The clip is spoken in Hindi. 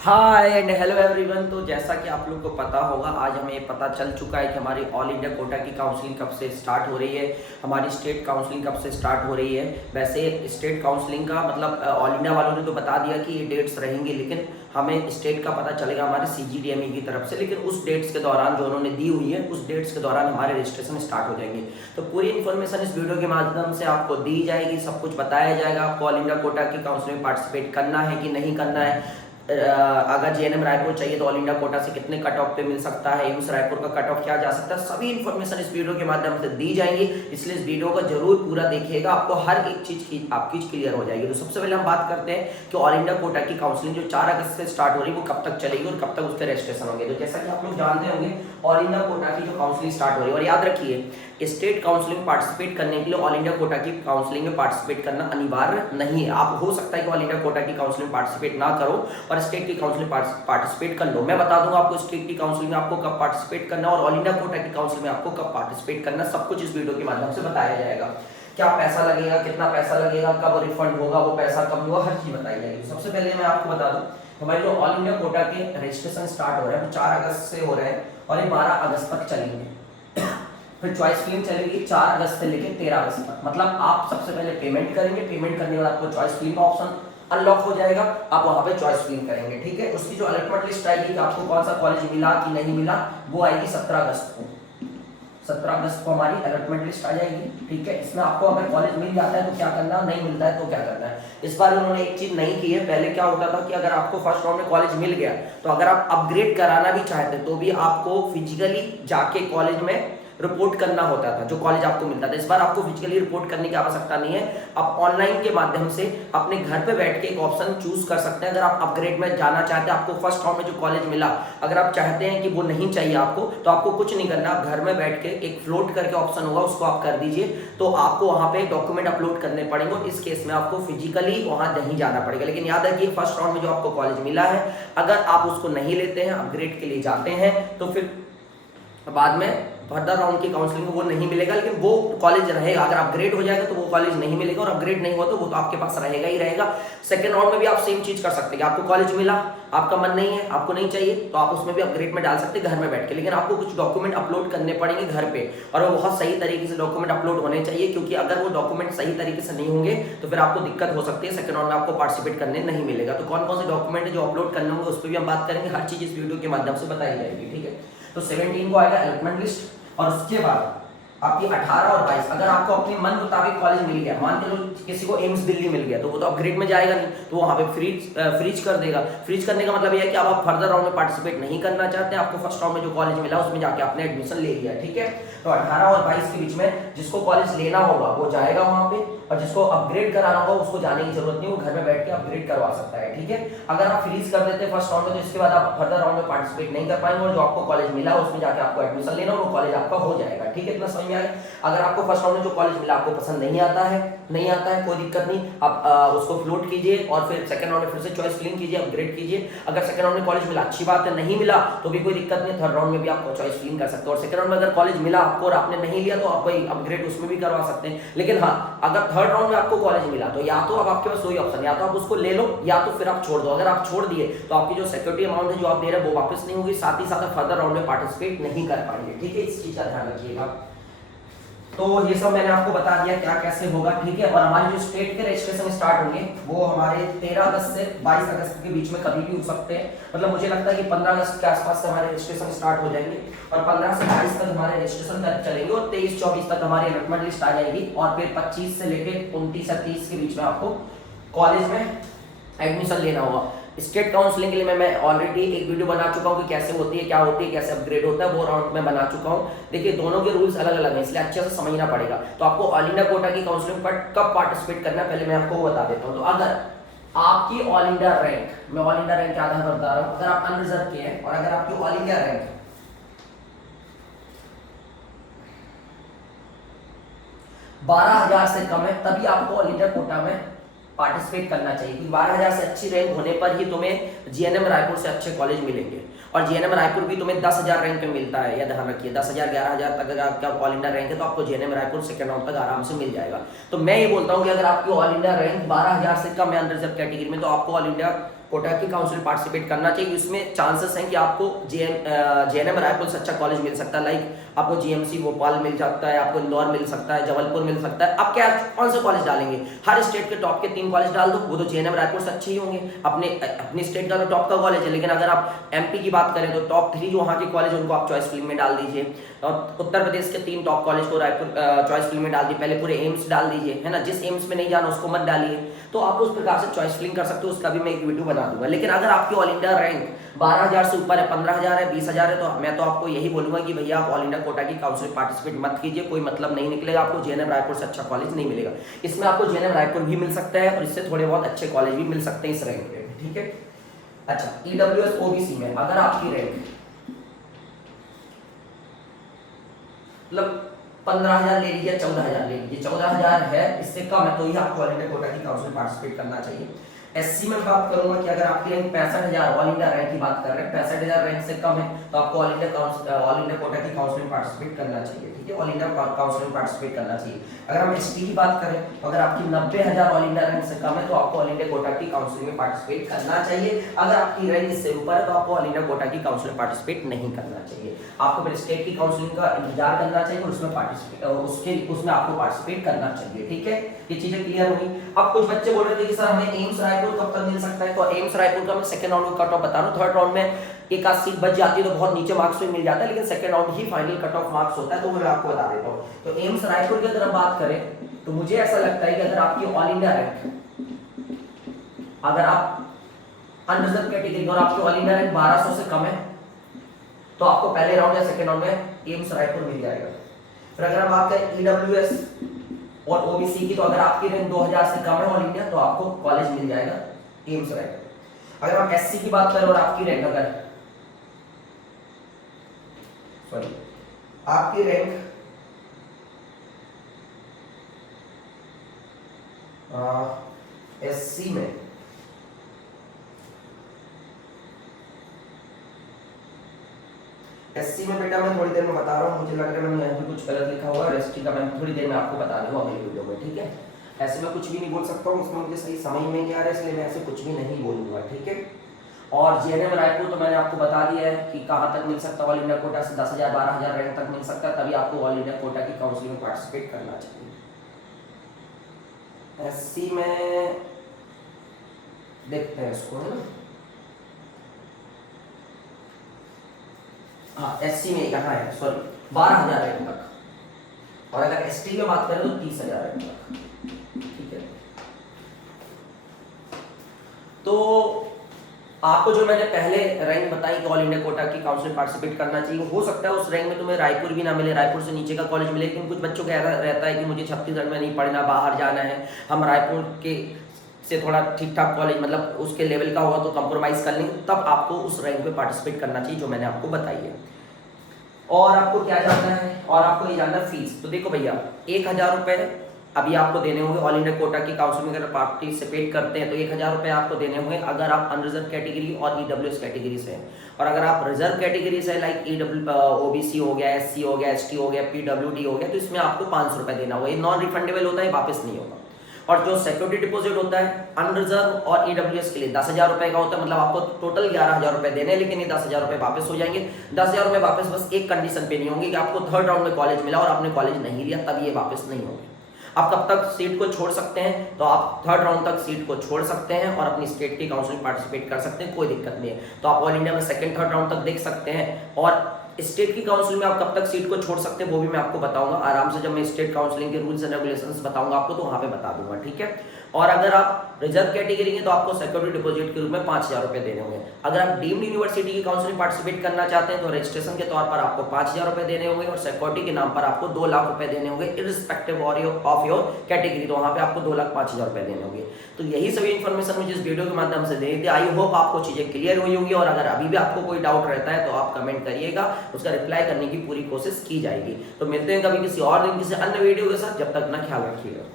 Hi and hello everyone. तो जैसा कि आप लोग को पता होगा, आज हमें पता चल चुका है कि हमारी ऑल इंडिया कोटा की काउंसलिंग कब से स्टार्ट हो रही है, हमारी स्टेट काउंसलिंग कब से स्टार्ट हो रही है। वैसे स्टेट काउंसलिंग का मतलब ऑल इंडिया वालों ने तो बता दिया कि ये डेट्स रहेंगी, लेकिन हमें स्टेट का पता चलेगा हमारे CGDME की तरफ से। लेकिन उस डेट्स के दौरान जो उन्होंने दी हुई है, उस डेट्स के दौरान हमारे रजिस्ट्रेशन स्टार्ट हो जाएंगे। तो पूरी इन्फॉर्मेशन इस वीडियो के माध्यम से आपको दी जाएगी, सब कुछ बताया जाएगा। आपको ऑल इंडिया कोटा की काउंसलिंग में पार्टिसिपेट करना है कि नहीं करना है, अगर JNM रायपुर चाहिए तो ऑल इंडिया कोटा से कितने कट ऑफ पे मिल सकता है, एम्स रायपुर का कट ऑफ क्या जा सकता है, सभी इन्फॉर्मेशन इस वीडियो के माध्यम से दी जाएंगी। इसलिए इस वीडियो को जरूर पूरा देखिएगा, आपको हर एक चीज की आपकी क्लियर हो जाएगी। तो सबसे पहले हम बात करते हैं कि ऑल इंडिया कोटा की काउंसलिंग जो 4 अगस्त से स्टार्ट हो रही है वो कब तक चलेगी और कब तक उसके रजिस्ट्रेशन होंगे। तो जैसा कि आप लोग जानते होंगे, ऑल इंडिया कोटा की जो काउंसलिंग स्टार्ट हो रही है, और याद रखिए स्टेट काउंसलिंग में पार्टिसिपेट करने के लिए ऑल इंडिया कोटा की काउंसलिंग में पार्टिसिपेट करना अनिवार्य नहीं है। आप हो सकता है कि ऑल इंडिया कोटा की काउंसलिंग में पार्टिसिपेट ना करो और स्टेट की काउंसलिंग पार्टिसिपेट कर लो। मैं बता दूंगा आपको स्टेट की काउंसलिंग में आपको कब पार्टिसिपेट करना और ऑल इंडिया कोटा की काउंसलिंग में आपको कब पार्टिसिपेट करना, सब कुछ इस वीडियो के माध्यम से बताया जाएगा। क्या पैसा लगेगा, कितना पैसा लगेगा, कब रिफंड होगा, वो पैसा कब होगा, हर चीज बताई जाएगी। सबसे पहले मैं आपको बता दूं, हमारे जो ऑल इंडिया कोटा के रजिस्ट्रेशन स्टार्ट हो रहे हैं वो 4 अगस्त से हो रहे हैं और ये 12 अगस्त तक चलेंगे। फिर चॉइस फिलिंग चलेगी 4 अगस्त से लेकर 13 अगस्त तक। मतलब आप सबसे पहले पेमेंट करेंगे, पेमेंट करने के बाद आपको चॉइस फिलिंग का ऑप्शन अनलॉक हो जाएगा, आप वहां पे चॉइस फिलिंग करेंगे। ठीक है, उसकी जो अलॉटमेंट लिस्ट आएगी कि आपको कौन सा कॉलेज मिला कि नहीं मिला, वो आएगी 17 अगस्त को। 17 अगस्त को हमारी अलॉटमेंट लिस्ट आ जाएगी। ठीक है, इसमें आपको अगर कॉलेज मिल जाता है तो क्या करना है, नहीं मिलता है तो क्या करना है। इस बार उन्होंने एक चीज नहीं की है। पहले क्या होता था कि अगर आपको फर्स्ट राउंड में कॉलेज मिल गया तो अगर आप अपग्रेड कराना भी चाहते तो भी आपको फिजिकली जाके कॉलेज में रिपोर्ट करना होता था, जो कॉलेज आपको मिलता था। इस बार आपको फिजिकली रिपोर्ट करने की आवश्यकता नहीं है, आप ऑनलाइन के माध्यम से अपने घर पे बैठ के एक ऑप्शन चूज कर सकते हैं। अगर आप अपग्रेड में जाना चाहते हैं, आपको फर्स्ट राउंड में जो कॉलेज मिला, अगर आप चाहते हैं कि वो नहीं चाहिए आपको, तो आपको कुछ नहीं करना, आप घर में बैठ के एक फ्लोट करके ऑप्शन होगा, उसको आप कर दीजिए। तो आपको वहां पे डॉक्यूमेंट अपलोड करने पड़ेंगे और इस केस में आपको फिजिकली वहां नहीं जाना पड़ेगा। लेकिन याद रखिए फर्स्ट राउंड में जो आपको कॉलेज मिला है, अगर आप उसको नहीं लेते हैं, अपग्रेड के लिए जाते हैं, तो फिर बाद में फर्दर राउंड की काउंसलिंग में वो नहीं मिलेगा, लेकिन वो कॉलेज रहेगा। अगर अपग्रेड हो जाएगा तो वो कॉलेज नहीं मिलेगा, और अपग्रेड नहीं हुआ तो वो तो आपके पास रहेगा ही रहेगा। सेकंड राउंड में भी आप सेम चीज कर सकते हैं, आपको कॉलेज मिला, आपका मन नहीं है, आपको नहीं चाहिए, तो आप उसमें भी अपग्रेड में डाल सकते हैं घर में बैठ के। लेकिन आपको कुछ डॉक्यूमेंट अपलोड करने पड़ेंगे घर पे, और वो बहुत सही तरीके से डॉक्यूमेंट अपलोड होने चाहिए, क्योंकि अगर वो डॉक्यूमेंट सही तरीके से नहीं होंगे तो फिर आपको दिक्कत हो सकती है, सेकंड राउंड में आपको पार्टिसिपेट करने नहीं मिलेगा। तो कौन कौन से डॉक्यूमेंट है जो अपलोड करने होंगे उस पर भी हम बात करेंगे, हर चीज इस वीडियो के माध्यम से बताई जाएगी। ठीक है, तो 17 को आएगा अलॉटमेंट लिस्ट, और उसके बाद आपकी 18 और 22, अगर आपको अपने मन मुताबिक कॉलेज मिल गया, मान के लो किसी को एम्स दिल्ली मिल गया, तो वो तो अपग्रेड में जाएगा नहीं, तो वहां पे फ्रीज कर देगा। फ्रीज करने का मतलब ये है कि आप फर्दर राउंड में पार्टिसिपेट नहीं करना चाहते, आपको फर्स्ट राउंड में जो कॉलेज मिला उसमें जाके आपने एडमिशन ले लिया। ठीक है, तो 18 और 22 के बीच में जिसको कॉलेज लेना होगा वो जाएगा वहां पे, और जिसको अपग्रेड कराना होगा उसको जाने की जरूरत नहीं, वो घर में बैठ के अपग्रेड करवा सकता है। ठीक है, अगर आप फ्रीज कर देते हैं फर्स्ट राउंड में तो इसके बाद आप फर्दर राउंड में पार्टिसिपेट नहीं कर पाएंगे, और जो आपको कॉलेज मिला उसमें जाके आपको एडमिशन लेना, वो कॉलेज आपका हो जाएगा। ठीक है, इतना समझ में आया। अगर आपको फर्स्ट राउंड में जो कॉलेज मिला आपको पसंद नहीं आता है, कोई दिक्कत नहीं, आप उसको फ्लोट कीजिए और फिर सेकंड राउंड में फिर से चॉइस फिलिंग कीजिए, अपग्रेड कीजिए। अगर सेकंड राउंड में कॉलेज मिला, अच्छी बात है, नहीं मिला तो भी कोई दिक्कत नहीं, थर्ड राउंड में भी आप चॉइस फिलिंग कर सकते हो। और सेकंड राउंड में अगर कॉलेज मिला आपको और आपने नहीं लिया तो आप कोई अपग्रेड उसमें भी करवा सकते हैं। लेकिन हाँ, अगर थर्ड राउंड में आपको कॉलेज मिला तो या तो अब आपके पास वही ऑप्शन, या तो आप उसको ले लो या तो फिर आप छोड़ दो। अगर आप छोड़ दिए तो आपकी जो सिक्योरिटी अमाउंट है जो आप दे रहे हैं वो वापस नहीं होगी, साथ ही साथ फर्दर राउंड में पार्टिसिपेट नहीं कर पाएंगे। ठीक है, इस चीज का ध्यान रखिएगा। तो ये सब मैंने आपको बता दिया क्या कैसे होगा। ठीक है, और हमारे जो स्टेट के रजिस्ट्रेशन स्टार्ट होंगे वो हमारे 13 अगस्त से 22 अगस्त के बीच में कभी भी हो सकते हैं। मतलब मुझे लगता है कि 15 अगस्त के आसपास से हमारे रजिस्ट्रेशन स्टार्ट हो जाएंगे, और 15 से 22 तक हमारे रजिस्ट्रेशन चलेंगे, और 23-24 तक हमारी अलॉटमेंट लिस्ट आ जाएगी, और फिर 25 से लेकर 29 या 30 के बीच में आपको कॉलेज में एडमिशन लेना होगा। स्टेट काउंसलिंग के लिए मैं ऑलरेडी एक वीडियो बना चुका हूँ कि कैसे होती है, क्या होती है, कैसे अपग्रेड होता है, वो राउंड में बना चुका हूँ। देखिए दोनों के रूल्स अलग अलग हैं, इसलिए अच्छे से समझना पड़ेगा। तो आपको ऑल इंडिया कोटा की काउंसलिंग पर कब पार्टिसिपेट करना है पहले मैं आपको बता देता हूँ। तो अगर आपकी ऑल इंडिया रैंक, मैं ऑल इंडिया रैंक के आधार पर बता रहा हूँ, अगर आप अनरिजर्व के हैं और अगर आपकी ऑल इंडिया रैंक 12,000 से कम है, तभी आपको ऑल इंडिया कोटा में पार्टिसिपेट करना चाहिए, क्योंकि 12,000 से अच्छी रैंक होने पर ही तुम्हें JNM रायपुर से अच्छे कॉलेज मिलेंगे, और JNM रायपुर भी तुम्हें 10,000 रैंक में मिलता है, यह ध्यान रखिए। 10,000 11,000 तक अगर आपका ऑल इंडिया रैंक है तो आपको JNM रायपुर सेकंड राउंड तक आराम से मिल जाएगा। तो मैं ये बोलता हूँ कि अगर आपकी ऑल इंडिया रैंक 12,000 से कम है अनरिजर्व कैटेगरी में, तो आपको ऑल इंडिया कोटा की काउंसिल पार्टिसिपेट करना चाहिए। इसमें चांसेस हैं कि आपको जेएनएम रायपुर से अच्छा कॉलेज मिल सकता है, लाइक आपको जीएमसी भोपाल मिल सकता है, आपको इंदौर मिल सकता है, जबलपुर मिल सकता है। आप क्या कौन सा कॉलेज डालेंगे? हर स्टेट के टॉप के 3 कॉलेज डाल दो, वो तो जेएनएम रायपुर से अच्छे ही होंगे, अपनी स्टेट का तो टॉप का कॉलेज है। लेकिन अगर आप एमपी की बात करें तो टॉप 3 जो वहाँ के कॉलेज उनको आप चॉइस फिल्म में डाल दीजिए, और उत्तर प्रदेश के 3 टॉप कॉलेज को रायपुर चॉइस फिल्म में डाल दीजिए, पहले पूरे एम्स डाल दीजिए, है ना। जिस एम्स में नहीं जाना उसको मत डालिए। तो आप उस प्रकार से चॉइस फिलिंग कर सकते हो, उसका भी मैं एक वीडियो बना दूंगा। लेकिन अगर आपकी ऑल इंडिया रैंक 12,000 से ऊपर है, 15,000 है, 20,000 है, तो मैं तो आपको यही बोलूंगा कि भैया आप ऑल इंडिया कोटा की काउंसिल पार्टिसिपेट मत कीजिए, कोई मतलब नहीं निकलेगा, आपको जेएनएम रायपुर से अच्छा कॉलेज नहीं मिलेगा। इसमें आपको जेएनएम रायपुर भी मिल सकता है और इससे थोड़े बहुत अच्छे कॉलेज भी मिल सकते हैं इस रैंक पे, ठीक है। अच्छा, ईडब्ल्यूएस ओबीसी में अगर आपकी रैंक मतलब 15,000 ले लीजिए, 14,000 ले लीजिए, 14,000 है, इससे कम है तो ही आपको ऑल इंडिया कोटा की काउंसिल पार्टिसिपेट करना चाहिए। एससी में बात करूंगा कि अगर आपकी रैंक 65,000 ऑल इंडिया रैंक की बात कर रहे हैं, 65,000 रैंक से कम है तो आपको ऑल इंडिया कोटा की काउंसिल पार्टिसिपेट करना चाहिए, ठीक है। ऑल इंडिया काउंसिल में पार्टिसिपेट करना चाहिए। अगर हम एसटी की बात करें तो अगर आपकी 90,000 ऑल इंडिया रैंक से कम है तो आपको ऑल इंडिया कोटा की काउंसिल में पार्टिसिपेट करना चाहिए। अगर आपकी रैंक इससे ऊपर है तो आपको ऑल इंडिया कोटा की काउंसिल में पार्टिसिपेट नहीं करना चाहिए। आपको फिर स्टेट की काउंसिलिंग का इंतजार करना चाहिए और उसमें आपको पार्टिसिपेट करना चाहिए, ठीक है। ये चीजें क्लियर होगी। अब कुछ बच्चे बोल रहे थे कि सर हमें एम्स रायपुर कब तक मिल सकता है, तो एम्स रायपुर का मैं सेकंड राउंड का कट ऑफ बता रहा हूँ। थर्ड राउंड में एक आध सीट बच जाती है तो बहुत नीचे मार्क्स में मिल जाता है, लेकिन सेकंड राउंड ही फाइनल कट ऑफ मार्क्स होता है, तो मैं आपको बता देता हूँ। तो एम्स रायपुर की अगर हम बात करें तो मुझे ऐसा लगता है कि अगर आपकी ऑल इंडिया रैंक, अगर आप अनरिजर्व कैटेगरी और आपकी ऑल इंडिया रैंक 1200 से कम है तो आपको पहले राउंड या सेकंड राउंड में एम्स रायपुर मिल जाएगा। फिर अगर हम बात करें ईडब्ल्यूएस और ओबीसी की, तो अगर आपकी रैंक 2000 से कम है ऑल इंडिया तो आपको कॉलेज मिल जाएगा एम्स रायपुर। अगर हम एससी की बात करें और आपकी रैंक आपकी रैंक एससी में बेटा मैं थोड़ी देर में बता रहा हूँ, मुझे लग रहा है मैंने यहाँ पे कुछ गलत लिखा हुआ है, एसटी का मैं थोड़ी देर में आपको बता दूंगा अगली वीडियो में, ठीक है। ऐसे मैं कुछ भी नहीं बोल सकता हूँ, उसमें मुझे सही समझ में नहीं आ रहा है, इसलिए मैं ऐसे कुछ भी नहीं बोलूंगा, ठीक है। और जेएनएम रायपुर तो मैंने आपको बता दिया है कि कहाँ तक मिल सकता है, ऑल इंडिया कोटा से 10,000 12,000 रैंक तक मिल सकता है, तभी आपको ऑल इंडिया कोटा की काउंसिलिंग में पार्टिसिपेट करना चाहिए। एससी में देखते हैं इसको, है ना। हाँ, एससी में यहाँ है, सॉरी 12,000 रैंक तक, और अगर एसटी में बात करें तो 30,000 रैंक तक, ठीक है। तो आपको जो मैंने पहले रैंक बताई कि ऑल इंडिया कोटा की काउंसिल पार्टिसिपेट करना चाहिए, हो सकता है उस रैंक में तुम्हें रायपुर भी ना मिले, रायपुर से नीचे का कॉलेज मिले, लेकिन कुछ बच्चों का रहता है कि मुझे छत्तीसगढ़ में नहीं पढ़ना, बाहर जाना है, हम रायपुर के से थोड़ा ठीक ठाक कॉलेज मतलब उसके लेवल का होगा तो कंप्रोमाइज कर लेंगे, तब आपको उस रैंक पे पार्टिसिपेट करना चाहिए जो मैंने आपको बताई है। और आपको क्या जानना है, और आपको ये जानना है फीस। तो देखो भैया 1,000 रुपये अभी आपको देने होंगे ऑल इंडिया कोटा की काउंसिल में, अगर पार्टिसिपेट करते हैं तो 1,000 रुपये आपको देने होंगे अगर आप अनरिजर्व कैटेगरी और ईडब्ल्यूएस कैटेगरी से हैं। और अगर आप रिजर्व कैटेगरी से लाइक ओबीसी हो गया, एससी हो गया, एसटी हो गया, पीडब्ल्यूडी हो गया, तो इसमें आपको 500 रुपये देना होगा। ये नॉन रिफंडेबल होता है, वापस नहीं होगा। और जो सिक्योरिटी डिपॉजिट होता है अनरिजर्व और ईडब्ल्यूएस के लिए 10,000 रुपये का होता है, मतलब आपको टोटल 11,000 रुपये देने हैं, लेकिन ये 10,000 रुपये वापस हो जाएंगे। 10,000 रुपये वापस बस एक कंडीशन पे नहीं होंगे कि आपको थर्ड राउंड में कॉलेज मिला और आपने कॉलेज नहीं लिया, तब ये वापस नहीं होंगे। आप कब तक सीट को छोड़ सकते हैं, तो आप थर्ड राउंड तक सीट को छोड़ सकते हैं और अपनी स्टेट की काउंसिल पार्टिसिपेट कर सकते हैं, कोई दिक्कत नहीं है। तो आप ऑल इंडिया में सेकंड थर्ड राउंड तक देख सकते हैं, और स्टेट की काउंसिल में आप कब तक सीट को छोड़ सकते हैं वो भी मैं आपको बताऊंगा आराम से, जब मैं स्टेट काउंसिलिंग के रूल्स एंड रेगुलेशंस बताऊंगा आपको तो वहां पे बता दूंगा, ठीक है। और अगर आप रिजर्व कैटेगरी के तो आपको सिक्योरिटी डिपॉजिट के रूप में 5,000 रुपये देने होंगे। अगर आप डीम्ड यूनिवर्सिटी की काउंसिल में पार्टिसिपेट करना चाहते हैं तो रजिस्ट्रेशन के तौर पर आपको 5,000 रुपये देने होंगे और सिक्योरिटी के नाम पर आपको 2 लाख रुपए देने होंगे इररिस्पेक्टिव ऑफ योर कैटेगरी, तो वहां पे आपको 2,05,000 रुपए देने होंगे। तो यही सभी इन्फॉर्मेशन मुझे इस वीडियो के माध्यम से दे दी। आई होप आपको चीजें क्लियर हुई होंगी, और अगर अभी भी आपको कोई डाउट रहता है तो आप कमेंट करिएगा, उसका रिप्लाई करने की पूरी कोशिश की जाएगी। तो मिलते हैं कभी किसी और दिन किसी अन्य वीडियो के साथ, जब तक ना ख्याल रखिएगा।